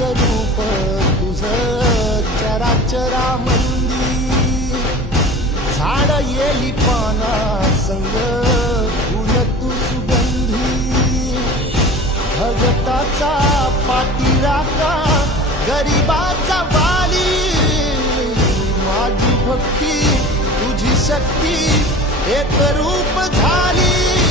रूप तुझं चराचरामंदी झाड येली पाना संग फुल तू सुगंधी भगताचा पाठीराखा गरिबाचा वाली माझी भक्ती तुझी शक्ती एक रूप झाली